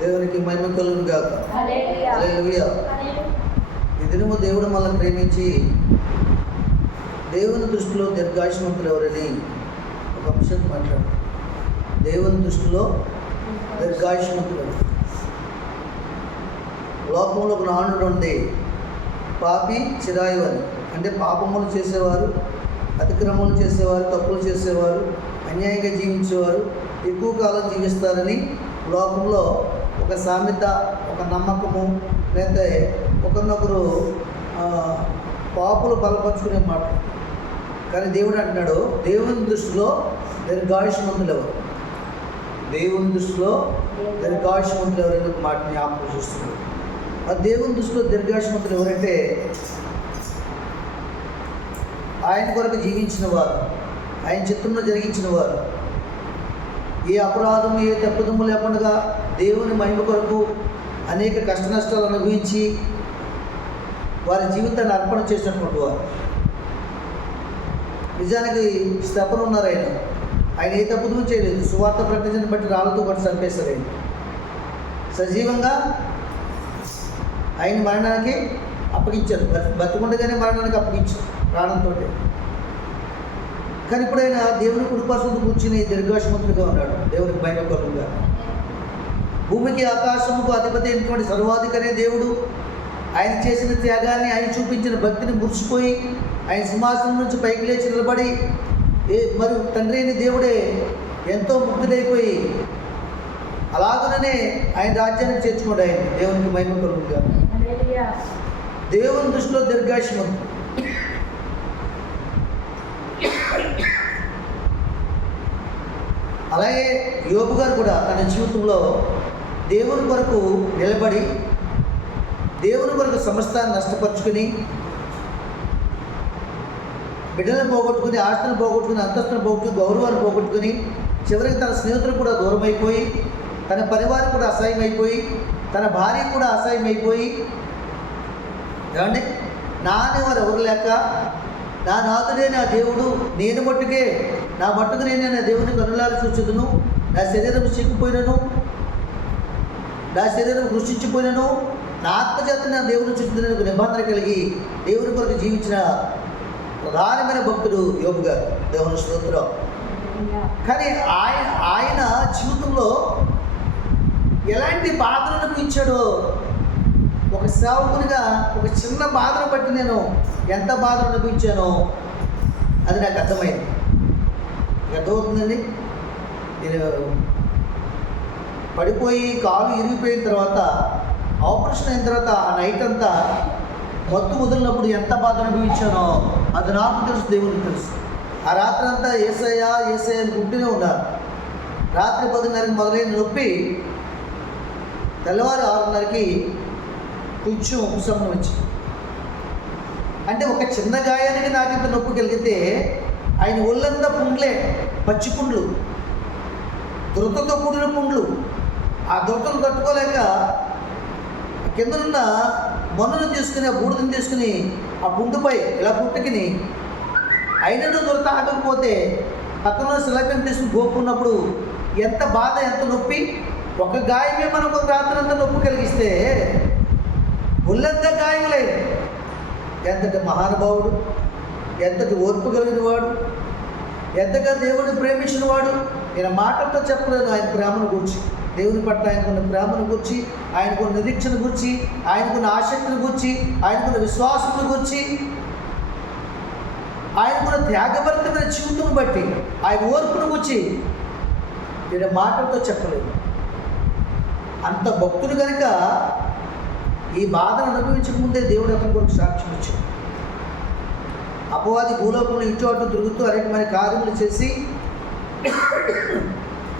దేవునికి మహిమ కలుగును గాక. హల్లెలూయా. ఈ దినము దేవుడు మనల్ని ప్రేమించి దేవుని దృష్టిలో దీర్ఘాయుష్మంతులు ఎవరని ఒక అంశం మాట్లాడు. దేవుని దృష్టిలో దీర్ఘాయుష్మంతులు లోకంలో ఒక నానుడు ఉంది, పాపి చిరాయు అని. అంటే పాపములు చేసేవారు, అతిక్రమములు చేసేవారు, తప్పులు చేసేవారు, అన్యాయంగా జీవించేవారు ఎక్కువ కాలం జీవిస్తారని లోకంలో ఒక సామెత, ఒక నమ్మకము, లేకపోతే ఒకరినొకరు పాపులు బలపరుచుకునే మాట. కానీ దేవుడు అంటున్నాడు, దేవుని దృష్టిలో దీర్ఘాయుష్మంతులు ఎవరు, దేవుని దృష్టిలో దీర్ఘాయుష్మంతులు ఎవరైనా మాటని జ్ఞాపకం చేస్తున్నాడు. ఆ దేవుని దృష్టిలో దీర్ఘాయుష్మంతులు ఎవరంటే ఆయన కొరకు జీవించిన వారు, ఆయన చిత్తంలో జరిగించిన వారు, ఏ అపరాధం ఏ తప్పుదమ్ము లేకుండా దేవుని మహిమ కొరకు అనేక కష్ట నష్టాలు అనుభవించి వారి జీవితాన్ని అర్పణ చేసినటువంటి వారు. నిజానికి స్తపన ఉన్నారు. ఆయన ఏ తప్పుదము చేయలేదు. సువార్త ప్రకటించని బట్టి రాళ్ళతో పాటు చంపేశారు. ఆయన సజీవంగా ఆయన మరణానికి అప్పగించారు. బతుకుండగానే మరణానికి అప్పగించారు ప్రాణంతో. కానీ ఇప్పుడు ఆయన దేవుని కుడిపార్శ్వంలో కూర్చుని దీర్ఘాయుష్మంతుడిగా ఉన్నాడు. దేవునికి మహిమ కలుగుగా. భూమికి ఆకాశముకు అధిపతి అయినటువంటి సర్వాధికారి దేవుడు ఆయన చేసిన త్యాగాన్ని, ఆయన చూపించిన భక్తిని మురిసిపోయి ఆయన సింహాసనం నుంచి పైకి లేచి నిలబడి మరి తండ్రి అయిన దేవుడే ఎంతో ముగ్ధుడైపోయి అలాగనే ఆయన రాజ్యాన్ని చేర్చుకోండి. ఆయన దేవునికి మహిమ కలుగుగా. దేవుని దృష్టిలో దీర్ఘాయుష్మంతుడు. అలాగే యోబు గారు కూడా తన జీవితంలో దేవుని కొరకు నిలబడి దేవుని కొరకు సమస్తాన్ని నష్టపరుచుకుని, బిడ్డలను పోగొట్టుకుని, ఆస్తులను పోగొట్టుకుని, అంతస్తులను పోగొట్టుకుని, గౌరవాన్ని పోగొట్టుకుని, చివరికి తన స్నేహితులు కూడా దూరం అయిపోయి, తన పరివారం కూడా అసహ్యం అయిపోయి, తన భార్య కూడా అసహ్యం అయిపోయి, ఏమండి నాని వారు ఎవరు లేక, నా నాథుడే నా దేవుడు, నేను మట్టుకే నా మట్టుకు నేనే నా దేవుని కనులారా చూచుదును, నా శరీరం చిక్కిపోయినను, నా శరీరం కృషించిపోయినను, నా ఆత్మచేత నా దేవుని చూచుదునని నిబంధన కలిగి దేవుని కొరకు జీవించిన ప్రధానమైన భక్తుడు యోబు గారు. దేవుని స్తోత్రం. కానీ ఆయన జీవితంలో ఎలాంటి బాధలు అనిపించాడో, ఒక సేవకునిగా ఒక చిన్న బాధను బట్టి నేను ఎంత బాధ అనిపించానో అది నాకు అర్థమైంది. అర్థమవుతుందండి. నేను పడిపోయి కాలు ఇరిగిపోయిన తర్వాత, ఆపరేషన్ అయిన తర్వాత ఆ నైట్ అంతా మత్తు వదిలినప్పుడు ఎంత బాధ అనిపించానో అది నాకు తెలుసు, దేవునికి తెలుసు. ఆ రాత్రి అంతా ఏసయ్యా ఏసయ్య అనుకుంటూనే ఉన్నారు. రాత్రి 10:30కి మొదలైన నొప్పి తెల్లవారు 6:30కి కొంచెం ఉపశమనం వచ్చింది. అంటే ఒక చిన్న గాయానికి నాకు ఇంత నొప్పి కలిగితే ఆయన ఒళ్ళంతా పుండ్లే, పచ్చి పుండ్లు, దురదతో కూడిన పుండ్లు. ఆ దురదను తట్టుకోలేక కిందనున్న మన్నును తీసుకుని, ఆ బూడిదని తీసుకుని ఆ పుండుపై ఇలా పుట్టుకుని అయినను దురద ఆగకపోతే పక్కన శిలాపం తీసుకుని గోపుకున్నప్పుడు ఎంత బాధ, ఎంత నొప్పి. ఒక గాయమే మనకు ఒక రాత్రి అంతా నొప్పి కలిగిస్తే ఒళ్ళంతా గాయం లేదు. ఎంతటి మహానుభావుడు, ఎంతటి ఓర్పు కలిగిన వాడు, ఎంతగా దేవుడిని ప్రేమించిన వాడు. నేను మాటలతో చెప్పలేను ఆయన ప్రేమను గురించి, దేవుని పట్ల ఆయనకున్న ప్రేమను గురించి, ఆయనకున్న నిరీక్షణ గురించి, ఆయనకున్న ఆసక్తిని గురించి, ఆయనకున్న విశ్వాసం గురించి, ఆయనకున్న త్యాగభరితమైన జీవితం బట్టి, ఆయన ఓర్పును గురించి నేను మాటలతో చెప్పలేదు. అంత భక్తుడు కనుక ఈ బాధను అనుభవించకముందే దేవుడు అతని కొరకు సాక్ష్యం ఇచ్చాడు. అపవాది భూలోకంలో ఇటు అటు తిరుగుతూ అనేకమైన కార్యములు చేసి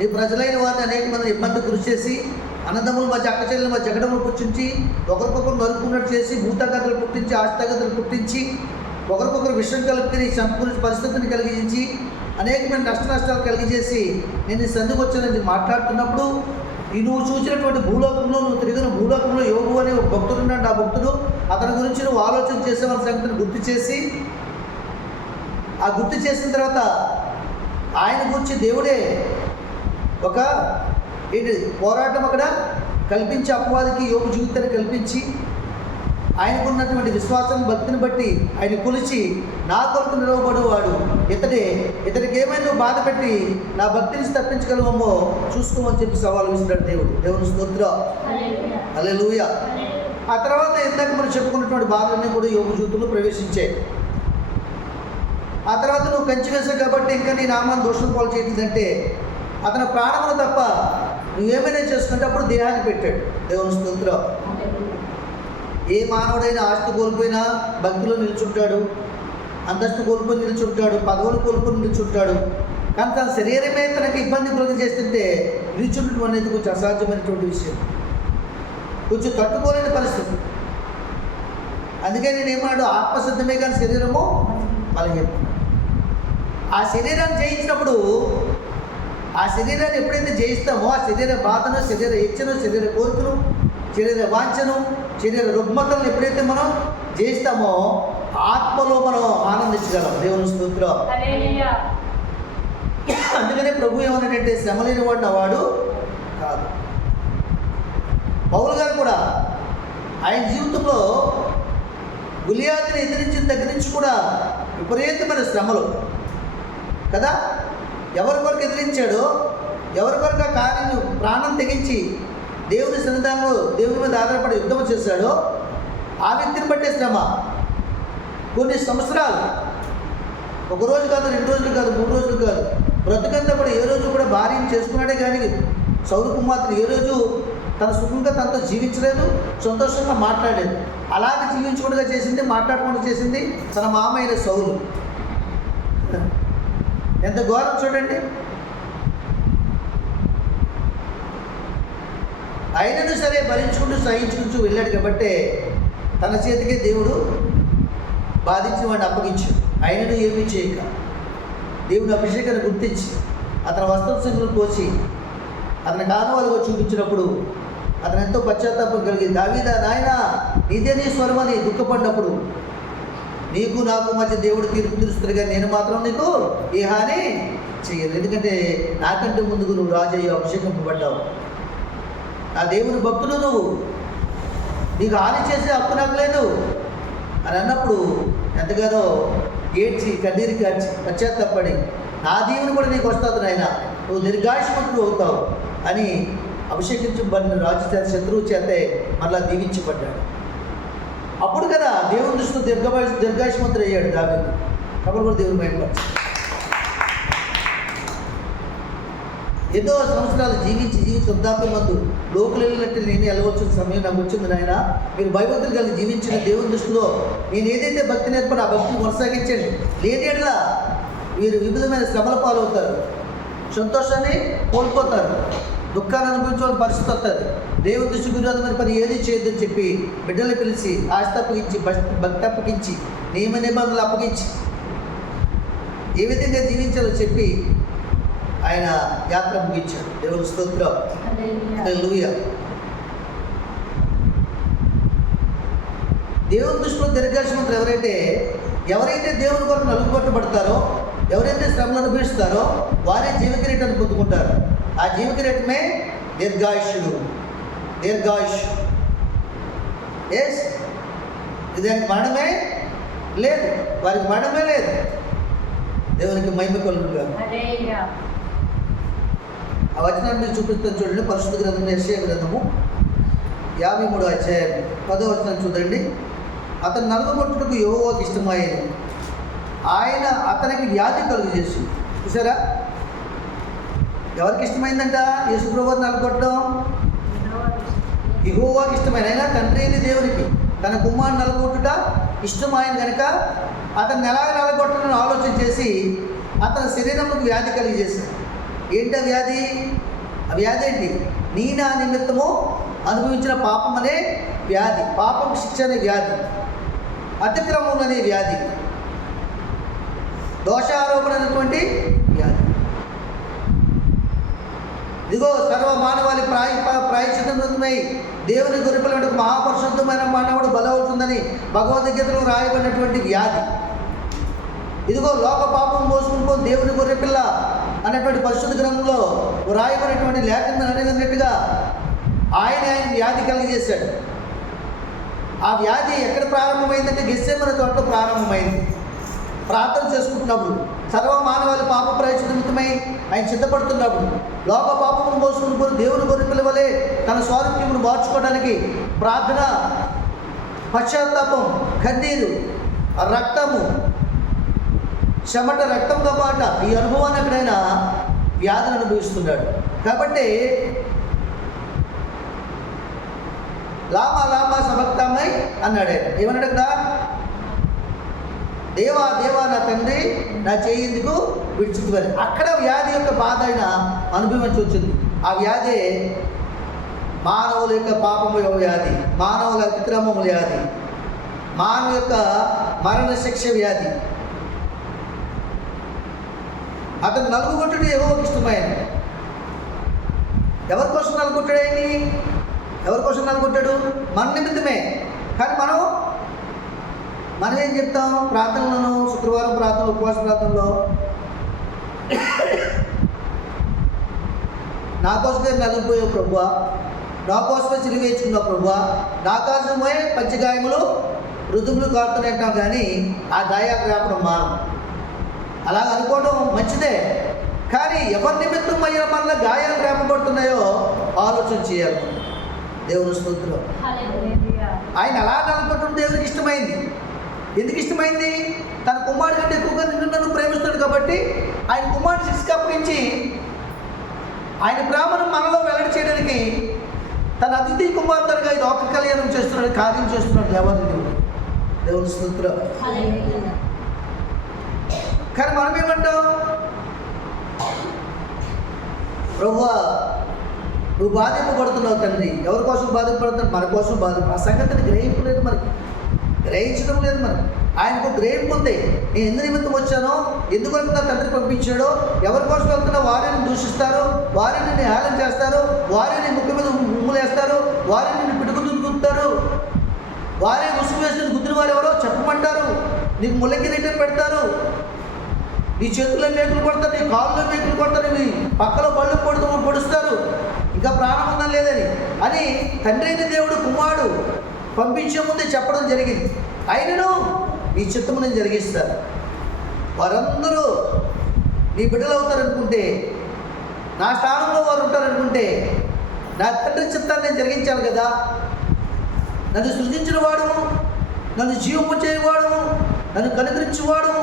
ఈ ప్రజలైన వారిని అనేకమైన ఇబ్బంది గురి చేసి, అన్నదమ్ముల మధ్య అక్కచెల్లెల మధ్య జగడములు పుట్టించి, ఒకరికొకరు నరుకున్నట్టు చేసి, భూతగతులు పుట్టించి, ఆస్తిగతులు పుట్టించి, ఒకరికొకరు విషయం కలిపి సంపూర్ణ పరిస్థితిని కలిగించి, అనేకమైన నష్టాలు కలిగజేసి నేను ఈ సందుకు వచ్చానని మాట్లాడుతున్నప్పుడు, ఈ నువ్వు చూసినటువంటి భూలోకంలో, నువ్వు తిరిగిన భూలోకంలో యోగు అనే ఒక భక్తుడు ఉన్నాడు. ఆ భక్తుడు అతని గురించి నువ్వు ఆలోచన చేసేవారి సంగతిని గుర్తు చేసి, ఆ గుర్తు చేసిన తర్వాత ఆయన గురించి దేవుడే ఒక ఏంటి పోరాటం అక్కడ కల్పించి అపవాదికి యోగు జీవితాన్ని కల్పించి ఆయనకున్నటువంటి విశ్వాసం భక్తిని బట్టి ఆయన కొలిచి నా కొరకు నిలవబడేవాడు ఇతడికి ఏమైనా బాధ పెట్టి నా భక్తిని తప్పించగలమో చూసుకోమని చెప్పి సవాలు విసిరాడు దేవుని స్తోత్రం. హల్లెలూయా. ఆ తర్వాత ఇందాక మనం చెప్పుకున్నటువంటి బాధలన్నీ కూడా యోగు జీవితంలో ప్రవేశించాయి. ఆ తర్వాత నువ్వు కంచి వేసావు కాబట్టి ఇంకా నీ నామాన్ని దోషం పాలు చేయట్లేదంటే అతని ప్రాణములు తప్ప నువ్వేమైనా చేసుకుంటే అప్పుడు దేహాన్ని పెట్టాడు. దేవుని స్తోత్రం. ఏ మానవుడైనా ఆస్తి కోల్పోయినా భక్తిలో నిల్చుంటాడు, అంతస్తు కోల్పోయి నిల్చుంటాడు, పదవులు కోల్పోయి నిల్చుంటాడు. కానీ తన శరీరమే తనకి ఇబ్బంది గురి చేస్తుంటే నిల్చుండటం అనేది కొంచెం అసాధ్యమైనటువంటి విషయం, కొంచెం తట్టుకోలేని పరిస్థితి. అందుకే నేను ఏమన్నాడు, ఆత్మసిద్ధమే కానీ శరీరము బలహీనం. ఆ శరీరాన్ని జయించినప్పుడు, ఆ శరీరాన్ని ఎప్పుడైతే జయిస్తామో ఆ శరీర బాధను, శరీర ఇచ్చను, శరీర కోరికను, శరీర వాంఛను, శరీర రుగ్మతలను ఎప్పుడైతే మనం జయిస్తామో ఆత్మలో మనం ఆనందించగలం. దేవుని స్తోత్రం. అందుకనే ప్రభు ఏమన్నాడంటే శ్రమ లేని వాడు నా వాడు కాదు. పౌలు గారు కూడా ఆయన జీవితంలో గులియాతుని ఎదిరించిన దగ్గర నుంచి కూడా విపరీతమైన శ్రమలు కదా. ఎవరి కొరకు ఎదిరించాడో, ఎవరి కొరకు ఆ కార్యం ప్రాణం తెగించి దేవుని సన్నిధానంలో దేవుని మీద ఆధారపడి యుద్ధం చేశాడో ఆ వ్యక్తిని బట్టే శ్రమ. కొన్ని సంవత్సరాలు, ఒక రోజు కాదు, 2 రోజులు కాదు, 3 రోజులు కాదు, బ్రతుకంతా కూడా ఏ రోజు కూడా భార్యను చేసుకున్నాడే కానీ సౌలు కుమార్తెను ఏ రోజు తన సుఖంగా తనతో జీవించలేదు, సంతోషంగా మాట్లాడలేదు. అలాగే జీవించకుండా చేసింది, మాట్లాడకుండా చేసింది తన మామ అయిన సౌలు. ఎంత ఘోరం చూడండి. అయినను సరే భరించుకుంటూ సహించుకుంటూ వెళ్ళాడు కాబట్టి తన చేతికే దేవుడు బాధించిన వాడిని అప్పగించాడు. ఆయనను ఏమీ చేయక దేవుని అభిషేకాన్ని గుర్తించి అతని వస్త్రసింగులు కోసి అతని కానవాలుగా చూపించినప్పుడు అతను ఎంతో పశ్చాత్తాపం కలిగి, దావీదా నాయనా నీదే నీ స్వరమని దుఃఖపడినప్పుడు, నీకు నాకు మధ్య దేవుడు తీర్పు తీరుస్తుంది కానీ నేను మాత్రం నీకు ఏ హాని చేయను, ఎందుకంటే నాకంటే ముందుకు నువ్వు రాజయ్య అభిషేకింపబడ్డావు, నా దేవుని భక్తుడు నువ్వు, నీకు హాని చేసే హక్కు నాకు లేదు అని అన్నప్పుడు ఎంతగానో ఏడ్చి కన్నీరు కార్చి పశ్చాత్తాపడి నా దేవుని కూడా నీకు వస్తుంది నాయన, నువ్వు దీర్ఘాయుష్మంతుడు అవుతావు అని అభిషేకించబడిన రాజు చేత శత్రువు చేతే మళ్ళా దీవించబడ్డాడు. అప్పుడు కదా దేవుని దృష్టిలో దీర్ఘాయుష్మంతుడు అయ్యాడు దావీదు. కాబట్టి కూడా దేవుని మైంపరచు. ఎన్నో సంవత్సరాలు జీవించి వృద్ధాప్యం మందు లోపల వెళ్ళినట్టు నేను వెళ్ళవచ్చిన సమయం నాకు వచ్చింది నాయన, మీరు భయభక్తులు కలిగి జీవించిన దేవుని దృష్టిలో నేను ఏదైతే భక్తి నేర్పడో ఆ భక్తిని కొనసాగించండి. లేని ఎడల మీరు వివిధమైన శ్రమల పాలవుతారు, సంతోషాన్ని కోల్పోతారు, దుఃఖాన్ని అనుభవించాలని పరిస్థితి వస్తుంది. దేవుని దృష్టి విరోధమైన పని ఏది చేయొద్దని చెప్పి బిడ్డలు పిలిచి ఆస్తి అప్పగించి భక్తి అప్పగించి నియమ నిబంధనలు అప్పగించి ఏ విధంగా జీవించాలో చెప్పి ఆయన యాత్ర ముగించాడు. దేవుని స్తోత్రం. హల్లెలూయా. దేవుని దృష్టిలో దీర్ఘాయుష్మంతులు ఎవరైతే దేవుని కొరకు నలుగుకొట్టబడతారో, ఎవరైతే శ్రమలు అనుభవిస్తారో వారే జీవకిరీటాన్ని పొందుకుంటారు. ఆ జీవకిరీటమే దీర్ఘాయుష్యుడు. ఎస్, ఇది మరణమే లేదు, వారికి మరణమే లేదు. దేవునికి మహిమ కలుగుగా. ఆ వచనాన్ని మీరు చూపిస్తాను చూడండి. పరిశుద్ధ గ్రంథం యెషయా గ్రంథము 53వ అధ్యాయం 10వ వచనం చూడండి. అతను నలుగగొట్టుటకు యెహోవాకు ఇష్టమాయెను, ఆయన అతనికి వ్యాధి కలుగు చేసి. చూసారా, ఎవరికి ఇష్టమైందంట? యేసు ప్రభువుని నలుగొట్టడం యెహోవాకి ఇష్టమైన, అయినా తండ్రి అయిన దేవునికి తన కుమారుని నలుగొట్టుట ఇష్టమైన కనుక అతన్ని ఎలాగ నలగొట్టడం ఆలోచన చేసి అతని శరీరంలోకి వ్యాధి కలిగజేశాడు. ఏంటి ఆ వ్యాధి? ఆ వ్యాధి ఏంటి? నీ నా నిమిత్తము అనుభవించిన పాపం అనే వ్యాధి, పాపం శిక్ష అనే వ్యాధి, అతిక్రమం అనే వ్యాధి, దోషారోపణ అనేటువంటి వ్యాధి. ఇదిగో సర్వ మానవాళి ప్రాయశ్చిత్తమై దేవుని గొర్రెపిల్ల మహాపరిశుద్ధమైన మానవుడు బలవుతుందని భగవద్గీతలో రాయబడినటువంటి వ్యాధి. ఇదిగో లోక పాపం మోసుకుంటూ దేవుని గొర్రెపిల్ల అనేటువంటి పరిశుద్ధ గ్రంథంలో రాయబడినటువంటి లేఖనం అడిగినట్టుగా ఆయన వ్యాధి కలిగజేశాడు. ఆ వ్యాధి ఎక్కడ ప్రారంభమైందంటే గెత్సేమనే తోటలో ప్రారంభమైంది. ప్రార్థన చేసుకుంటున్నప్పుడు, సర్వ మానవాళి పాప ప్రయోజన నిమిత్తమై ఆయన సిద్ధపడుతున్నప్పుడు, లోక పాపమును మోసుకుని దేవుని గొర్రెపిల్ల వలె తన స్వారూప్యమును మార్చుకోవడానికి ప్రార్థన, పశ్చాత్తాపం, కన్నీరు, రక్తము, చెమట, రక్తంతో పాట ఈ అనుభవాన్ని ఎక్కడైనా వ్యాధిని అనుభవిస్తున్నాడు. కాబట్టి లామా లామా సబక్తామై అన్నాడు. ఆయన ఏమన్నాడు అక్కడ? దేవా దేవా నా తండ్రి నా చేయి ఎందుకు విడిచిపోయారు. అక్కడ వ్యాధి యొక్క బాధ ఆయన అనుభవించి వచ్చింది. ఆ వ్యాధి మానవుల యొక్క పాపము వ్యాధి, మానవుల అతిక్రమము వ్యాధి, మానవ యొక్క మరణ శిక్ష వ్యాధి. అతను నలుగుగొట్టుడు యెహోవాకు ఇష్టమైన. ఎవరి కోసం నలుగుట్టాడు? ఆయన్ని ఎవరి కోసం నలుగుట్టాడు? మన నిమిత్తమే. కానీ మనం ఏం చెప్తాం? ప్రార్థనలను, శుక్రవారం ప్రార్థనలు, ఉపవాస ప్రార్థనలో నా కోసమే నలిగిపోయావు ప్రభువా, నా కోసమే సిలువ వేయించుకున్నావు ప్రభువా, నా కోసమే పంచగాయములు రుదుములు కారుతూనే అంటాం. కానీ ఆ దయాగ్రాపడం మానం. అలా అనుకోవడం మంచిదే, కానీ ఎవరి నిమిత్తం అయ్యే మనలో గాయాలు రేపబడుతున్నాయో ఆలోచన చేయాలి. దేవుని స్తోత్రం. ఆయన అలా నలుగుతుంటే దేవునికి ఇష్టమైంది. ఎందుకు ఇష్టమైంది? తన కుమారుడి కంటే ఎక్కువగా నన్ను ప్రేమిస్తాడు కాబట్టి ఆయన కుమారుడు శిక్షకు అప్పగించి ఆయన ప్రేమను మనలో వెల్లడి చేయడానికి తన అతిథి కుమార్తెగా ఇది ఒక కళ్యాణం చేస్తున్నాడు, కార్యం చేస్తున్నాడు దేవాదేవుడు. దేవుని స్తోత్రం. కానీ మనం ఏమంటాం? ప్రభువా నువ్వు బాధింపబడుతున్నావు తండ్రి. ఎవరి కోసం బాధింపబడుతున్నావు? మన కోసం బాధింపు. ఆ సంగతిని గ్రహింపు లేదు, మనకి గ్రహించడం లేదు. మనకి ఆయనకు గ్రహింపు ఉంది. నేను ఎందు నిమిత్తం వచ్చానో, ఎందువరకు నా తండ్రి పంపించాడో, ఎవరి కోసం వెళ్తున్నా వారిని దూషిస్తారు, వారిని నిన్ను హేళన చేస్తారు, వారిని ముఖం మీద ఉమ్ములేస్తారు, వారిని నిన్ను పిడుగుతులు గుద్దుతారు, వారే ముసుగు వేసుకుని గుద్దిన వారు ఎవరో చెప్పమంటారు, నీకు ముళ్ళ కిరీటం పెడతారు, నీ చేతుల్లో మేకులు కొడతారు, నీ కాళ్ళలో మేకులు కొడతారు, నీ పక్కలో బళ్ళు పొడుస్తారు, ఇంకా ప్రాణం ఉందని లేదని అని తండ్రి అయిన దేవుడు కుమారుడు పంపించే ముందే చెప్పడం జరిగింది. అయినను నీ చిత్తము నేను జరిగిస్తాను. వారందరూ నీ బిడ్డలు అవుతారనుకుంటే, నా స్థానంలో వారు ఉంటారనుకుంటే, నా తండ్రి చిత్తాన్ని నేను జరిగించాను కదా. నన్ను సృజించిన వాడు, నన్ను జీవింపచేయవాడు, నన్ను కనుకరించేవాడు,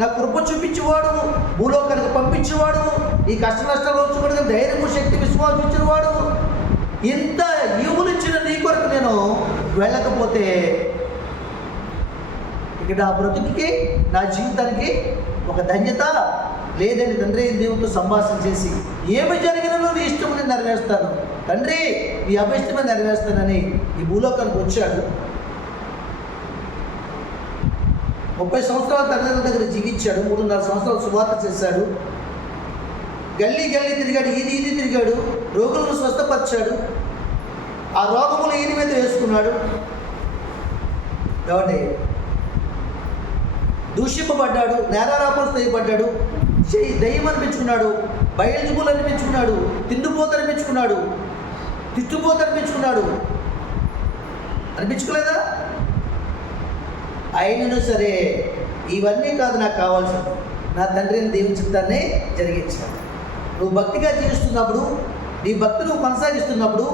నా కృప చూపించేవాడు, భూలోకానికి పంపించేవాడు, ఈ కష్ట నష్టాలు వచ్చుకోవడానికి ధైర్యము, శక్తి, విశ్వాసం ఇచ్చినవాడు, ఇంత ఈవునిచ్చిన నీ కొరకు నేను వెళ్ళకపోతే ఇక నా బ్రతుకి, నా జీవితానికి ఒక ధన్యత లేదని తండ్రి దేవుడితో సంభాషణ చేసి, ఏమి జరిగినా నీ ఇష్టమని నెరవేరుస్తాను తండ్రి, నీ అభిష్టమని నెరవేరుస్తానని ఈ భూలోకానికి వచ్చాడు. 30 సంవత్సరాల తల్లిదండ్రుల దగ్గర జీవించాడు. 3.5 సంవత్సరాలు సువార్త చేశాడు. గల్లీ గల్లీ తిరిగాడు, ఈది తిరిగాడు, రోగులను స్వస్థపరిచాడు, ఆ రోగములు ఈయన మీద వేసుకున్నాడు. కాబట్టి దూషింపబడ్డాడు, నేరారోపణలు చేయబడ్డాడు, దయ్యం అనిపించుకున్నాడు, బయలుజుబులు అనిపించుకున్నాడు, తిండిపోత అనిపించుకున్నాడు, తిట్టుపోత అనిపించుకున్నాడు. అనిపించుకోలేదా? అయినను సరే ఇవన్నీ కాదు నాకు కావాల్సింది, నా తండ్రిని దేవుని చిత్తాన్ని జరిగించాలి. నువ్వు భక్తిగా జీవిస్తున్నప్పుడు, నీ భక్తి నువ్వు కొనసాగిస్తున్నప్పుడు,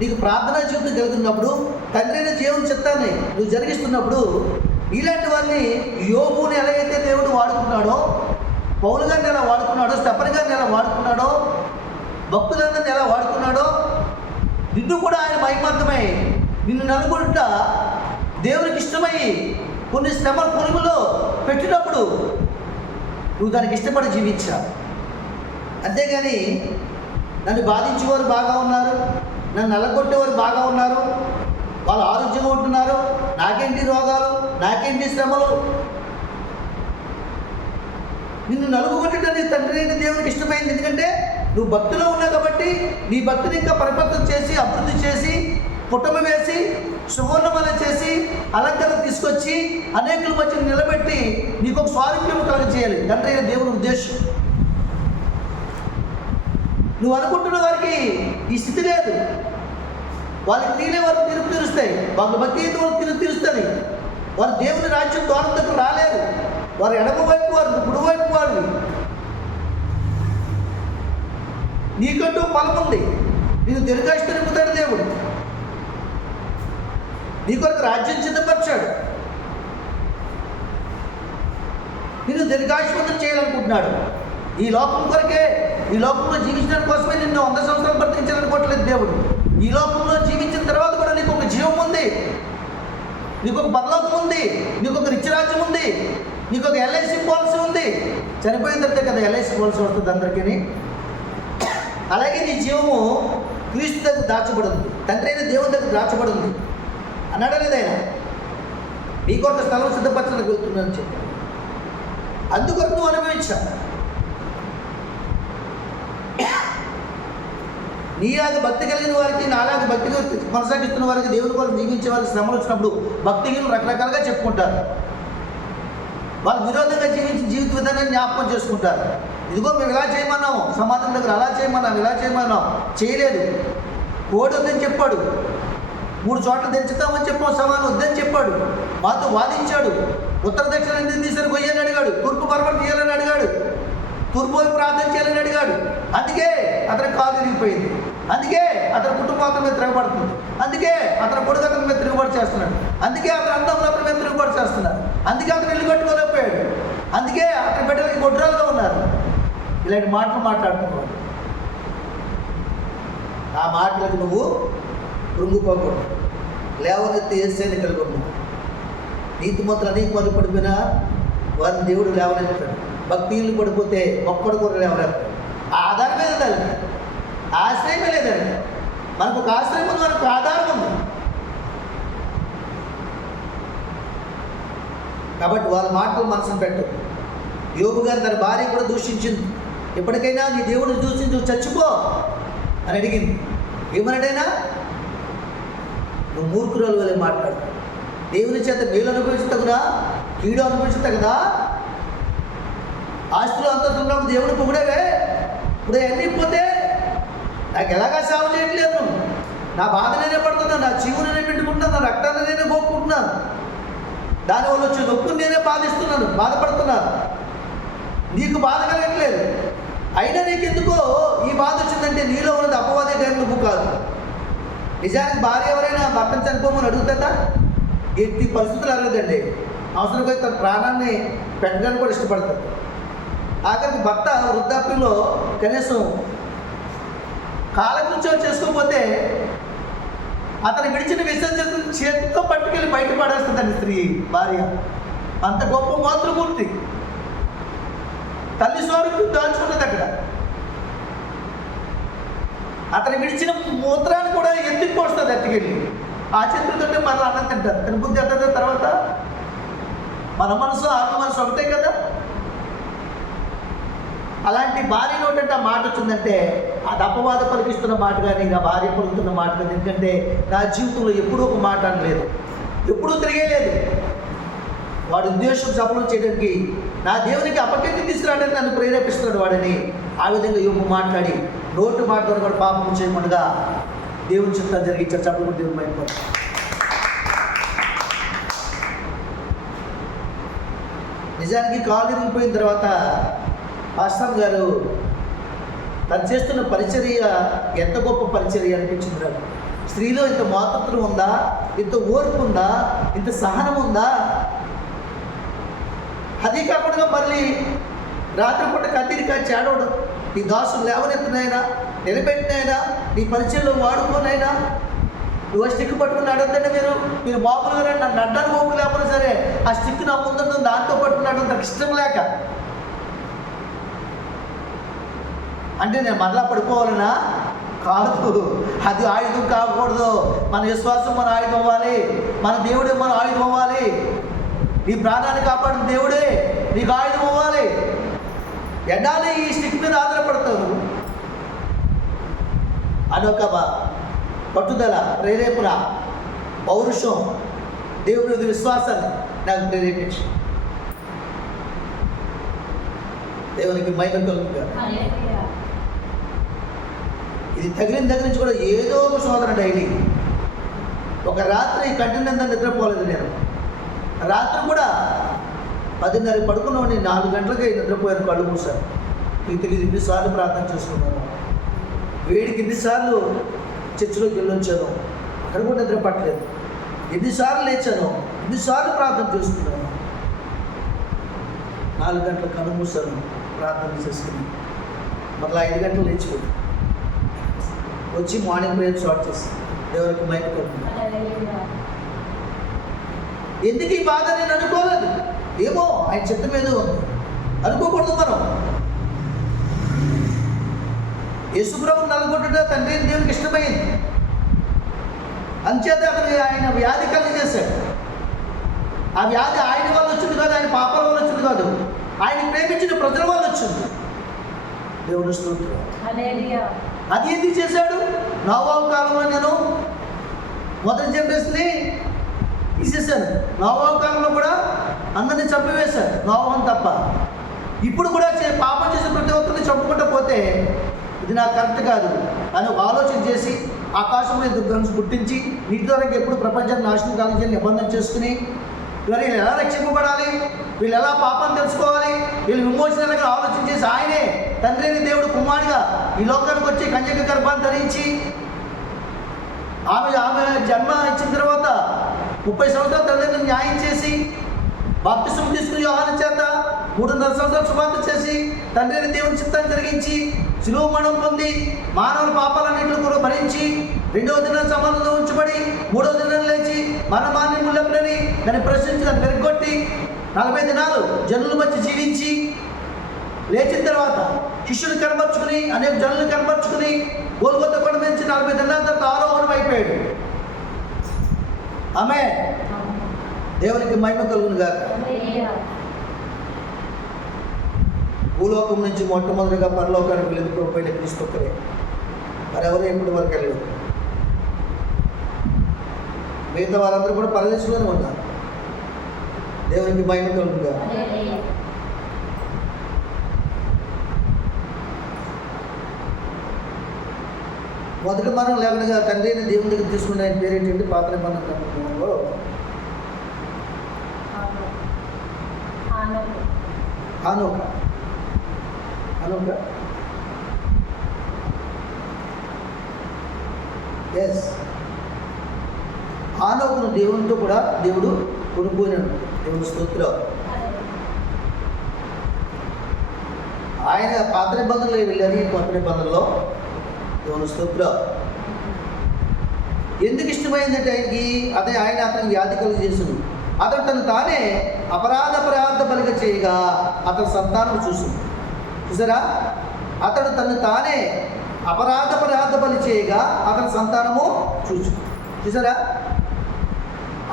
నీకు ప్రార్థనా జీవితం కలుగుతున్నప్పుడు, తండ్రిని దేవుని చిత్తాన్ని నువ్వు జరిగిస్తున్నప్పుడు, ఇలాంటి వాళ్ళని యోబుని ఎలాగైతే దేవుడు వాడుకున్నాడో, పౌలు గారిని ఎలా వాడుకున్నాడో, స్తెఫను గారిని ఎలా వాడుకున్నాడో, భక్తులందరిని ఎలా వాడుకున్నాడో, నిన్ను కూడా ఆయన మహిమార్థమై నిన్ను నలుగుంట దేవునికి ఇష్టమై కొన్ని శ్రమల కొనుగోలో పెట్టినప్పుడు నువ్వు దానికి ఇష్టపడి జీవించావు. అంతేగాని నన్ను బాధించేవారు బాగా ఉన్నారు, నన్ను నల్లగొట్టేవారు బాగా ఉన్నారు, వాళ్ళు ఆరోగ్యంగా ఉంటున్నారు, నాకేంటి రోగాలు, నాకేంటి శ్రమలు, నిన్ను నలుగుగొట్టడానికి తండ్రి అయిన దేవునికి ఇష్టమైంది. ఎందుకంటే నువ్వు భక్తిలో ఉన్నావు కాబట్టి నీ భక్తిని ఇంకా పరిపక్వం చేసి, అభివృద్ధి చేసి, పుట్టమ వేసి, సువర్ణమల చేసి, అలంకరణ తీసుకొచ్చి అనేకుల మధ్య నిలబెట్టి నీకు ఒక స్వారూప్యం కలుగ చేయాలి తండ్రి అయిన దేవుని ఉద్దేశం. నువ్వు అనుకుంటున్న వారికి ఈ స్థితి లేదు. వాళ్ళ క్రియలే వారికి తీర్పు తీరుస్తాయి. వాళ్ళ భక్తి అయితే వారికి తీర్పు తీరుస్తుంది. వారు దేవుని రాజ్యం ద్వారం దగ్గర రాలేరు. వారు ఎడమ వైపు వారు, కుడి వైపు వారు. నీకంటూ ఫలం ఉంది. నేను దీర్ఘాయుష్తో నింపుతాడు దేవుడు. నీ కొరకు రాజ్యం సిద్ధపరిచాడు. నిన్ను దీర్ఘాయుష్మంతం చేయాలనుకుంటున్నాడు. ఈ లోకం కొరకే, ఈ లోకంలో జీవించడం కోసమే నిన్ను 100 సంవత్సరాలు బ్రతికించాలనుకోవట్లేదు దేవుడు. ఈ లోకంలో జీవించిన తర్వాత కూడా నీకు ఒక జీవం ఉంది, నీకు ఒక పరలోకం ఉంది, నీకు ఒక నిత్యరాజ్యం ఉంది, నీకు ఒక ఎల్ఐసి పాలసీ ఉంది. చనిపోయిన తర్వాత కదా ఎల్ఐసి పాలసీ వస్తుంది అందరికీ. అలాగే నీ జీవము క్రీస్తు దగ్గర దాచబడి ఉంది, తండ్రి అయిన దేవుని దగ్గర దాచబడి ఉంది అన్నాడా లేదా ఆయన? నీ కొరకు స్థలం సిద్ధపరచడానికి వెళ్తున్నానని చెప్పి అందుకొరకు నువ్వు అనుభవించా. నీలాగా భక్తి కలిగిన వారికి, నాలాగా భక్తి కొనసాగిస్తున్న వారికి, దేవుని కొరకు జీవించే వారికి శ్రమలు వచ్చినప్పుడు భక్తిహీనులు రకరకాలుగా చెప్పుకుంటారు. వాళ్ళు విరోధంగా జీవించిన జీవిత విధానాన్ని జ్ఞాపకం చేసుకుంటారు. ఇదిగో మేము ఇలా చేయమన్నాము, సమాజం దగ్గర అలా చేయమన్నాం, ఇలా చేయమన్నాం, చేయలేదు. కోడి వద్దని చెప్పాడు, 3 చోట్ల తెంచుతామని చెప్పాం, సమానం వద్దని చెప్పాడు, మాతో వాదించాడు. ఉత్తర దక్షిణ ఎందుకు తీసారు కొయ్యని అడిగాడు, తూర్పు పరమటి చేయాలని అడిగాడు, తూర్పు వైపు ప్రార్థన చేయాలని అడిగాడు. అందుకే అతని కాలు విరిగిపోయింది, అందుకే అతని కుటుంబం అతని మీద తిరగబడుతుంది, అందుకే అతని కొడుకు అతని మీద తిరుగుబాటు చేస్తున్నాడు, అందుకే అతని అన్నములు అతని మీద తిరుగుబాటు చేస్తున్నారు, అందుకే అతను ఇల్లు కట్టుకోలేకపోయాడు, అందుకే అతని బిడ్డలకి గొడ్రాలుగా ఉన్నారు. ఇలాంటి మాటలు మాట్లాడుతున్నాడు. ఆ మాటలకు నువ్వు కృంగిపోకూడదు. లేవనెత్తి ఏసేని కలిగి ఉన్నావు. నీతిమంతులు అనేక మంది పడిపోయినా వారిని దేవుడు లేవనెత్తాడు. భక్తిలు పడిపోతే ఒక్కడు కూడా లేవనెత్తాడు. ఆధారం మీద దానికి ఆశ్రయమే లేదండి. మనకు ఒక ఆశ్రయం ఉంది, మనకు ఆధారం ఉంది. కాబట్టి వాళ్ళ మాటలు మనసును పెట్టు. యోబు గారు తన భార్య కూడా దూషించింది. ఎప్పటికైనా నీ దేవుడిని దూషించు చచ్చిపో అని అడిగింది. ఏమన్నాడైనా? నువ్వు మూర్ఖురాలు వలె మాట్లాడు. దేవుని చేత మేలు అనుభవించగదా, కీడు అనుభవించగదా? ఆస్తులు అంతస్తున్నప్పుడు దేవుడు పొగిడేవే, ఇప్పుడు అన్నీ పోతే నాకు ఎలాగా సేవ చేయట్లేదు. నా బాధ నేనే పడుతున్నాను, నా జీవుని నేనే పెట్టుకుంటున్నాను, నా రక్తాన్ని నేనే పోక్కుంటున్నాను, దానివల్ల వచ్చే నొప్పుని నేనే బాధపడుతున్నాను. నీకు బాధ కలగట్లేదు. అయినా నీకెందుకో ఈ బాధ వచ్చిందంటే నీలో ఉన్నది అపవాదే కానీ నువ్వు కాదు. నిజానికి భార్య ఎవరైనా భర్తను చనిపోమని అడుగుతుందా? ఎట్టి పరిస్థితులు అడగదండి. అవసరమైతే తన ప్రాణాన్ని పెట్టడానికి కూడా ఇష్టపడతాడు. ఆఖరికి భర్త వృద్ధాప్యంలో కనీసం కాలకృత్యాలు చేసుకోకపోతే అతను విడిచిన విసర్జన చేతితో పట్టుకెళ్ళి బయట పడేస్తుందండి స్త్రీ భార్య. అంత గొప్ప మాతృమూర్తి. తల్లి స్వరూపం దాచుకున్నది అక్కడ. అతను విడిచిన మూత్రాన్ని కూడా ఎత్తికి పోస్తుంది ఎత్తుకెళ్ళి. ఆ చేతులతోటే మన అన్నం తింటారు. తిన బుద్ధి అంటుంది. తర్వాత మన మనసు ఆత్మ మనసు ఒకటే కదా. అలాంటి భార్య నోటంటే ఆ మాట వచ్చిందంటే అది అపవాద పలికిస్తున్న మాట కానీ నా భార్య పలుకుతున్న మాట కానీ. ఎందుకంటే నా జీవితంలో ఎప్పుడూ ఒక మాట అనలేదు, ఎప్పుడూ తిరిగేలేదు. వాడి ఉద్దేశం సఫలం చేయడానికి, నా దేవునికి అపకీర్తి తీసుకురావడానికి నన్ను ప్రేరేపిస్తున్నాడు వాడని ఆ విధంగా యోబు మాట్లాడి నోటు మాటతో కూడా పాపం చేయకుండా దేవుని చిత్తాన్ని జరిగించారు. చెప్పడం దేవుని మైండ్. నిజానికి కాలు ఇరిగిపోయిన తర్వాత పాస్టర్ గారు తను చేస్తున్న పరిచర్య ఎంత గొప్ప పరిచర్య అనిపించింది నాకు. స్త్రీలో ఇంత మాతృత్వం ఉందా, ఇంత ఓర్పు ఉందా, ఇంత సహనం ఉందా? అదే కాకుండా మళ్ళీ రాత్రిపూట కన్నీరు కాచి ఏడవడం. నీ దాసులు లేవనెత్తినైనా, నిలబెట్టినైనా, నీ పరిచయంలో వాడుకోనైనా నువ్వు ఆ స్టిక్ పట్టుకుని అడగద్దండి. మీరు మామూలుగా నన్ను అడ్డాను గోపు లేకపోయినా సరే ఆ స్టిక్ నా ముందు దాంతో పట్టుకున్నాడు నాకు ఇష్టం లేక. అంటే నేను మరలా పడిపోవాలనా? కాదు, అది ఆయుధం కాకూడదు. మన విశ్వాసం మన ఆయుధం అవ్వాలి, మన దేవుడే మన ఆయుధం అవ్వాలి. నీ ప్రాణాన్ని కాపాడిన దేవుడే నీకు ఆయుధం అవ్వాలి. ఎన్నాళ్ళు ఈ స్టిక్ మీద ఆధారపడతావు అనొక పట్టుదల, ప్రేరేపణ, పౌరుషం, దేవుడి విశ్వాసాన్ని నాకు ప్రేరేపించు. దేవునికి మహిమ కలుగుగా. ఇది తగిలిన దగ్గర నుంచి కూడా ఏదో ఒక శోధన డైలీ ఒక రాత్రి కంటి నిండా నిద్రపోలేదు నేను. రాత్రి కూడా 10:30 పడుకున్నామని 4 గంటలకి నిద్రపోయాను, కళ్ళు మూసాను. మీకు తెలియదు ఎన్నిసార్లు ప్రార్థన చేసుకున్నాను, వేడికి ఎన్నిసార్లు చర్చిలోకి వెళ్ళొచ్చాను, అక్కడ కూడా నిద్ర పట్టలేదు. ఎన్నిసార్లు లేచాను, ఎన్నిసార్లు ప్రార్థన చేసుకున్నాను. 4 గంటల కళ్ళు మూసాను, ప్రార్థన చేసుకుని మళ్ళీ 5 గంటలు లేచిపోయి వచ్చి మార్నింగ్ ప్రేయర్ స్టార్ట్ చేస్తాను. దేవునికి మహిమ కలుగుతుంది. ఎందుకు ఈ బాధ నేను అనుకోలేదు, ఏమో ఆయన చిత్తం మీద ఉంది, అనుకోకూడదు మనం. యేసుప్రభు నలుగుంటుంటే తండ్రి దేవునికి ఇష్టమైంది, అంచేత అతనికి ఆయన వ్యాధి కలిగజేశాడు. ఆ వ్యాధి ఆయన వల్ల వచ్చింది కాదు, ఆయన పాపాల వల్ల వచ్చింది కాదు, ఆయన ప్రేమించిన ప్రజల వల్ల వచ్చింది. దేవుని స్తోత్రం. అది ఎందుకు చేశాడు? నోవాహు కాలంలో నేను మొదటి జనరేషన్ని తీసేశాను, నోవాహు కాలంలో కూడా అందరినీ చంపివేశాను, నోవాహుని తప్ప. ఇప్పుడు కూడా పాపం చేసిన ప్రతి ఒక్కరిని చంపుకుంటూ పోతే ఇది నాకు కరెక్ట్ కాదు అని ఒక ఆలోచన చేసి ఆకాశంలో దుర్గం పుట్టించి నీటి ద్వారా ఎప్పుడు ప్రపంచాన్ని నాశనం కాలేజీ నిబంధన చేసుకుని వీళ్ళు ఎలా రక్షింపబడాలి, వీళ్ళు ఎలా పాపం తెలుసుకోవాలి, వీళ్ళు విమోచనగా ఆలోచన చేసి ఆయనే తండ్రి అయిన దేవుడు కుమారుడిగా ఈ లోకానికి వచ్చి కన్యక గర్భాన్ని ధరించి ఆమె జన్మ ఇచ్చిన తర్వాత 30 సంవత్సరాల తల్లిదండ్రులను న్యాయం చేసి బాప్తిసం తీసుకుని యోహాను చేత 3.5 సంవత్సరాలు సువార్త చేసి తండ్రి అయిన దేవుని చిత్తాన్ని జరిగించి శిలువ మరణం పొంది మానవుల పాపాలన్నింటిని కూడా భరించి 2వ దినాన్ని సమాధుల్లో ఉంచబడి 3వ దినాన్ని లేచి మరణమాన్ని ముళ్ళపినని దాన్ని ప్రశ్నించి దాన్ని వెరగొట్టి 40 దినాలు జనుల మధ్య జీవించి లేచిన తర్వాత శిష్యుని కనబరుచుకుని అనేక జనులను కనబరుచుకుని గోల్గొత్త కొండ నుంచి 40 దినాల తర్వాత ఆరోహణం అయిపోయాడు. ఆమె దేవునికి మహిమ కలుగును గాక. భూలోకం నుంచి మొట్టమొదటిగా పరలోకానికి వెళ్ళిన ప్రభువైన క్రీస్తు ఒక్కరే, మరెవరు ఎప్పటి వరకు వెళ్ళలేదు. మిగతా వారందరూ కూడా పరదేశంలోనే ఉన్నారు. దేవునికి మహిమ కలుగును గాక. మొదటి మనం లేకుండా తండ్రి అయిన దేవుని దగ్గర తీసుకునే ఆయన పేరు ఏంటంటే పాత నిబంధన గ్రంథంలో హానోక. ఎస్, హానోకును దేవునితో కూడా దేవుడు కొనుక్కోయినాడు. దేవుని స్తోత్రం. ఆయన పాత నిబంధనలో వెళ్ళారు, ఈ కొత్త నిబంధనలో దేవుని స్తోత్రం. ఎందుకు ఇష్టమైందంటే ఆయనకి అదే ఆయన అతనికి వ్యాధి కలుగు చేసింది. అతడు తను తానే అపరాధ బలిగా చేయగా అతని సంతానం చూసారా, అతడు తను తానే అపరాధ బలి చేయగా అతని సంతానము చూసారా,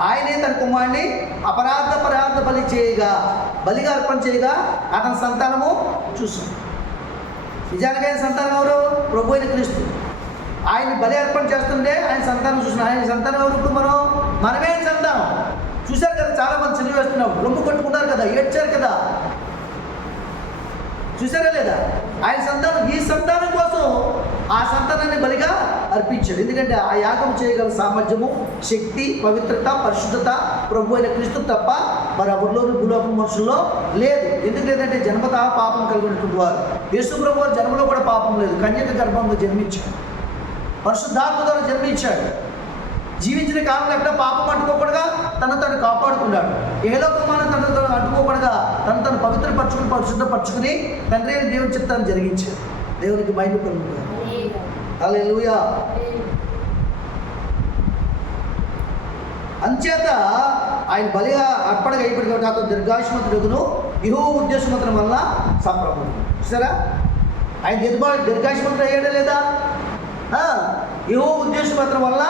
ఆయనే తన కుమారుడిని అపరాధ బలి చేయగా బలిగా అర్పణ చేయగా అతని సంతానము చూసాడు. నిజానికి ఆయన సంతానం ఎవరు? ప్రభు అయిన క్రీస్తు. ఆయన్ని బలి అర్పణ చేస్తుంటే ఆయన సంతానం చూసిన. ఆయన సంతానం ఎవరు? ఇప్పుడు మనమే ఆయన సంతానం. చూశారు కదా, చాలామంది చిన్న వేస్తున్నాం, రొమ్ము కొట్టుకున్నారు కదా, ఏడ్చారు కదా, చూసారా లేదా? ఆయన సంతానం, ఈ సంతానం కోసం ఆ సంతానాన్ని బలిగా అర్పించాడు. ఎందుకంటే ఆ యాగం చేయగల సామర్థ్యము, శక్తి, పవిత్రత, పరిశుద్ధత ప్రభు అయిన క్రీస్తు తప్ప మరి ఎవరిలోనూ భూలోకం మనుషుల్లో లేదు. ఎందుకు లేదంటే జన్మతః పాపం కలిగినటువంటి వారు. యేసు ప్రభు వారి జన్మలో కూడా పాపం లేదు, కన్యక గర్భంలో జన్మించాడు, పరిశుద్ధాత్మ ద్వారా జన్మించాడు. జీవించిన కాలంలో ఎక్కడ పాపం అంటుకోకూడగా తను కాపాడుకున్నాడు. ఏ లోకమాన తను అంటుకోకూడగా తను పవిత్రపరచుకుని పరిశుద్ధపరచుకుని తండ్రి అయిన దేవుని చిత్తాన్ని జరిగించాడు. దేవునికి మహిమ కలుగుతుంది. హల్లెలూయా. అంచేత ఆయన బలిగా అర్పణగా అయిపోయి కాబట్టి అతను దీర్ఘాయుష్మంతుడును యెహోవా ఉద్దేశమంతుల వల్ల సంప్రభుడు. చూసారా, ఆయన దీర్ఘాయుష్మంతుడు అయ్యాడా లేదా? యెహోవా ఉద్దేశమంతుల వల్ల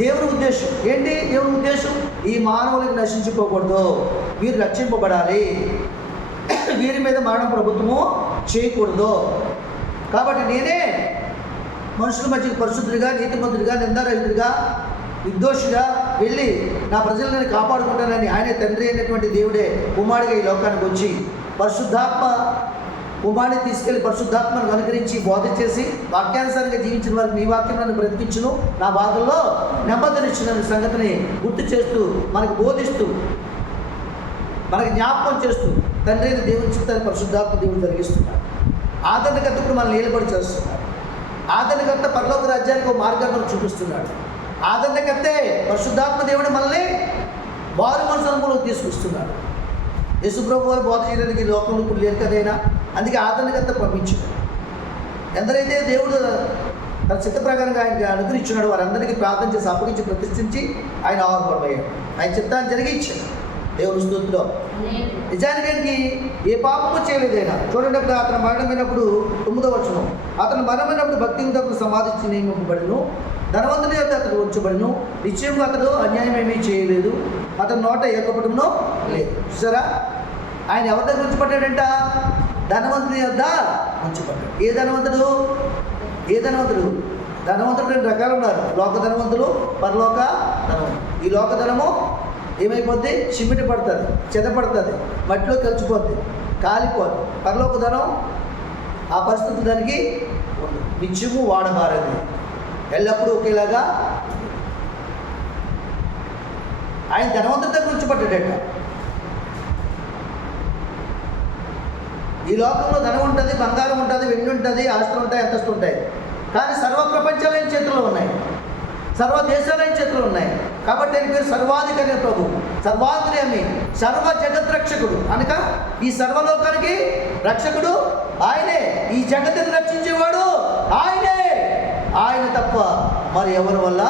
దేవుని ఉద్దేశం ఏంటి? దేవుని ఉద్దేశం ఈ మానవులకు నశించుకోకూడదు, వీరు రక్షింపబడాలి, వీరి మీద మరణ ప్రభుత్వము చేయకూడదు. కాబట్టి నేనే మనుషుల మధ్య పరిశుద్ధుడిగా, నీతిమంతుడిగా, నిందారహితుడిగా, నిర్దోషిగా వెళ్ళి నా ప్రజలను కాపాడుకుంటానని ఆయనే తండ్రి అయినటువంటి దేవుడే కుమారుడిగా ఈ లోకానికి వచ్చి పరిశుద్ధాత్మ కుమారుని తీసుకెళ్లి పరిశుద్ధాత్మను అనుగ్రహించి బోధ చేసి వాక్యానుసారంగా జీవించిన వారికి నీ వాక్యం నన్ను బ్రతికించును, నా బాధల్లో నెమ్మదినిచ్చిన సంగతిని గుర్తు చేస్తూ మనకు బోధిస్తూ మనకి జ్ఞాపకం చేస్తూ తండ్రి అయిన దేవుని చిత్తాన్ని పరిశుద్ధాత్మ దేవుడు జరిగిస్తున్నాడు. ఆదరణకర్త ఇప్పుడు మనల్ని ఏలుబడి చేస్తున్నాడు. ఆదరణకర్త పరలోక రాజ్యానికి ఒక మార్గాన్ని చూపిస్తున్నాడు. ఆదరణకర్తే పరిశుద్ధాత్మ దేవుడు మనల్ని వారు మనసు అనుభవంలోకి తీసుకొస్తున్నాడు. యేసుప్రభు వారు బోధ చేయడానికి లోకంలో ఇప్పుడు లేరు కదైనా, అందుకే ఆదరణకర్త పంపించాడు. ఎందరైతే దేవుడు తన చిత్త ప్రకారంగా ఆయనకి అనుగ్రహించున్నాడు వారందరికీ ప్రార్థన చేసి అప్పగించి ప్రతిష్ఠించి ఆయన ఆహ్వానపడమయ్యాడు. ఆయన చిత్తాన్ని జరిగించాడు. దేవుని స్తుతిలో నిజానికి ఆయనకి ఏ పాపము చేయలేదైనా. చూడండి, అప్పుడు అతను మరణమైనప్పుడు 9వ వచనం, అతను మరణమైనప్పుడు భక్తిని తప్పుడు సమాధించి నియమింపబడిను, ధనవంతుని యొక్క అతడు ఉంచబడిను, నిశ్చయంగా అతడు అన్యాయం ఏమీ చేయలేదు, అతని నోట ఏ కపటంలో లేదు. చూసారా, ఆయన ఎవరి దగ్గర ఉంచబడ్డాడంట? ధనవంతుని యొద్ద ఉంచబడ్డాడు. ఏ ధనవంతుడు? ధనవంతుడు 2 రకాలు ఉన్నారు. లోక ధనవంతులు, పరలోక ధనవంతులు. ఈ లోక ధనము ఏమైపోద్ది? చిమ్మిటి పడుతుంది, చెదపడుతుంది, మట్టిలో కలిసిపోద్ది, కాలిపోద్ది. పరలోక ధనం ఆ పరిస్థితి దానికి నిత్యము వాడబారది, ఎల్లప్పుడూ ఒకేలాగా. ఆయన ధనవంతుడి దగ్గర ఉంచబడ్డాడట. ఈ లోకంలో ధనం ఉంటుంది, బంగారం ఉంటుంది, వెండి ఉంటుంది, ఆస్తులు ఉంటాయి, అంతస్తులు ఉంటాయి. కానీ సర్వ ప్రపంచాలు ఆయన చేతుల్లో ఉన్నాయి, సర్వ దేశాలు ఆయన చేతుల్లో ఉన్నాయి. కాబట్టి ఆయన పేరు సర్వాధికారి ప్రభు, సర్వాంతర్యామి, సర్వ జగత్ రక్షకుడు. అనగా ఈ సర్వలోకానికి రక్షకుడు ఆయనే, ఈ జగత్తుని రక్షించేవాడు ఆయనే. ఆయన తప్ప మరి ఎవరి వల్ల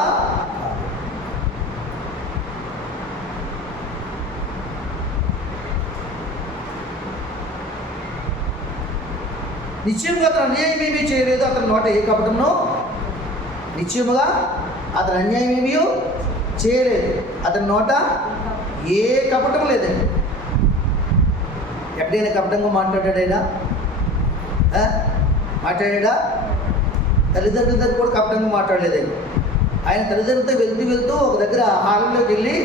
నిశ్చయముగా అతను అన్యాయం ఏమీ చేయలేదు, అతని నోట ఏ కపటంలో నిశ్చయముగా అతను అన్యాయం ఏమీ చేయలేదు, అతని నోట ఏ కపటం లేదండి. ఎక్కడైనా కపటంగా మాట్లాడాడైనా? మాట్లాడా? తల్లిదండ్రుల దగ్గర కూడా కపటంగా మాట్లాడలేదండి. ఆయన తల్లిదండ్రులతో వెళ్తూ ఒక దగ్గర ఆహారంలోకి వెళ్ళి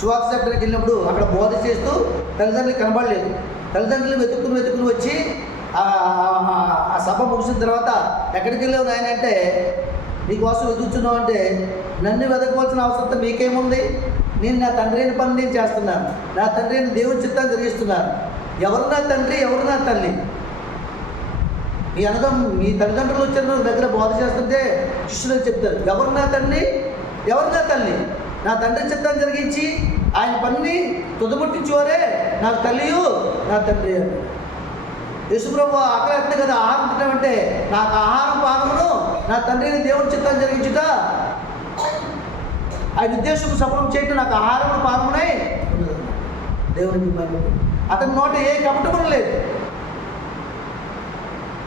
సువార్త చెప్పడానికి వెళ్ళినప్పుడు అక్కడ బోధ చేస్తూ తల్లిదండ్రులు కనబడలేదు. తల్లిదండ్రులు వెతుక్కుని వచ్చి ఆ సభ ముగిసిన తర్వాత ఎక్కడికి వెళ్ళావు నాయన అంటే, నీకోసం వెతుకుతున్నావు అంటే, నన్ను వెతకవలసిన అవసరం మీకేముంది? నేను నా తండ్రి అయిన పని నేను చేస్తున్నాను, నా తండ్రి అయిన దేవుని చిత్తాన్ని జరిగిస్తున్నాను. ఎవరు నా తండ్రి, ఎవరు నా తల్లి? మీ తల్లిదండ్రులు వచ్చారు దగ్గర బోధ చేస్తుంటే శిష్యులు చెప్తారు, ఎవరు నా తండ్రి, ఎవరు నా తల్లి? నా తండ్రి చిత్తాన్ని జరిగించి ఆయన పనిని తుదముట్టించేవారే నాకు తల్లియు నా తండ్రి అని. యేసుప్రభు ఆకలి కదా ఆహారం తినడం అంటే, నాకు ఆహారం పానమును నా తండ్రిని దేవుని చిత్తాన్ని జరిగించుట, ఆయన ఉద్దేశం సఫలం చేయటం నాకు ఆహారము పానమునై దేవునికి మహిమ. అతని నోట ఏ కపటము లేదు,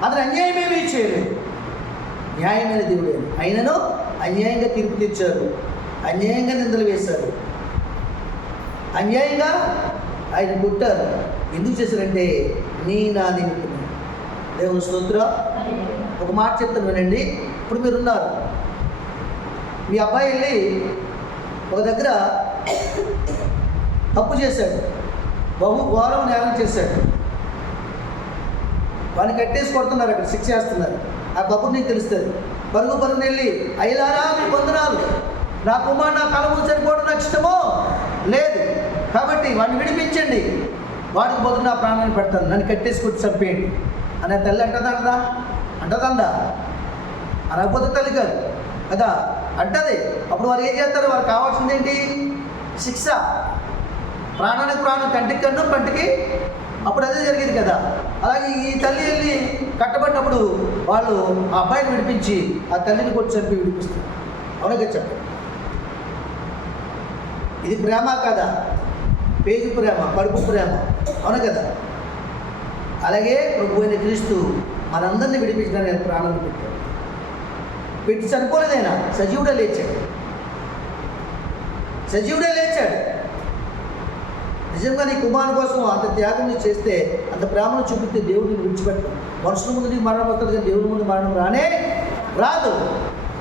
అతను అన్యాయమేమీ చేయలేదు. న్యాయమైన దేవుడే అయినను అన్యాయంగా తీర్పు తెచ్చారు, అన్యాయంగా నిందలు వేశారు, అన్యాయంగా ఆయన కొట్టారు. ఎందుకు చేశారంటే నా నిమిత్తం. దేవుని స్తోత్రం. ఒక మాట చెప్తాను వినండి. ఇప్పుడు మీరున్నారు, మీ అబ్బాయి వెళ్ళి ఒక దగ్గర తప్పు చేశాడు, బహు ఘోరం నేరం చేశాడు, వాడిని కట్టేసి కొడుతున్నారు, అక్కడ శిక్ష చేస్తున్నారు. ఆ కబురు నీకు తెలుస్తుంది. పరుగుని వెళ్ళి, అయ్యలారా మీ వందనాలు, నా కుమారు నా కళ ముందు చనిపోవడం నాకు ఇష్టమో లేదు, కాబట్టి వాడిని విడిపించండి, వాడికి బదులు నా ప్రాణాన్ని పెడతాను, నన్ను కట్టేసి కొట్టి చంపేయండి అనే తల్లి అంటదా? అనకపోతే తల్లి కాదు కదా, అంటది. అప్పుడు వారు ఏం చేస్తారు? వారు కావాల్సింది ఏంటి? శిక్ష. ప్రాణానికి ప్రాణం, కంటికి కన్ను, కంటికి. అప్పుడు అదే జరిగింది కదా. అలాగే ఈ తల్లి వెళ్ళి కట్టబడినప్పుడు వాళ్ళు ఆ అబ్బాయిని విడిపించి ఆ తల్లిని కొట్టి చంపి విడిపిస్తారు. అవునగా చెప్పండి, ఇది ప్రేమ కదా? పేగు ప్రేమ, కడుపు ప్రేమ, అవును కదా? అలాగే ప్రభు అయిన క్రీస్తు మనందరినీ విడిపించడానికి ప్రాణాన్ని పెట్టాడు. పెట్టి చనిపోలేదైనా, సజీవుడే లేచాడు. నిజంగా నీ కుమారుని కోసం అంత త్యాగం చేస్తే, అంత ప్రేమను చూపిస్తే దేవుడిని విడిచిపెట్టడం. మనుషుల ముందు నీకు మరణం వస్తుంది, కానీ దేవుడి ముందు మరణం రాదు.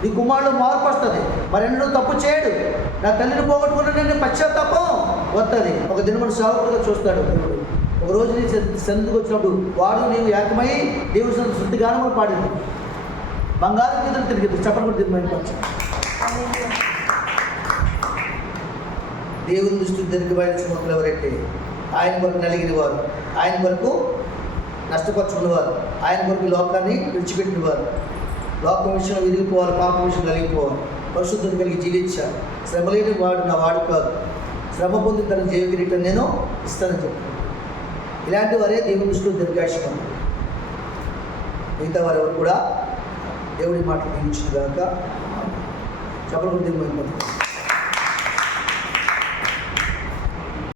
నీ కుమారుడు మార్పు వస్తుంది, మరెన్నడూ తప్పు చేయడు. నా తల్లిని పోగొట్టుకున్న నేను పశ్చాత్తాపం వస్తుంది. ఒక దినమును సేవకుడుగా చూస్తాడు దేవుడు, ఒక ఒక రోజు నీ సన్నిధికి వచ్చినప్పుడు వాడు నీవు ఏకమై దేవుడి శుద్ధిగానం కూడా పాడింది. బంగారం మీద తిరిగి చెప్పడం కూడా తిరిగి దేవుని దృష్టి దీర్ఘమైన శ్రోతలు ఎవరైతే ఆయన కొరకు నలిగిన వారు, ఆయన కొరకు నష్టపరుచుకున్నవారు, ఆయన కొరకు లోకాన్ని విడిచిపెట్టిన వారు, లోకం విషయంలో విరిగిపోవాలి, పాపం విషయం కలిగిపోవాలి, పరిశుద్ధత కలిగి జీవించాలి. శ్రమ లేని వాడు నా వాడు కాదు, శ్రమ పొందిన తన జీవ కిరీటం నేను ఇస్తానని చెప్పాను. ఇలాంటి వారే దేవుని దృష్టిలో దీర్ఘాయుష్యం. మిగతా వారెవరు కూడా దేవుడి మాటలు దీవించిన కనుక చెప్పడం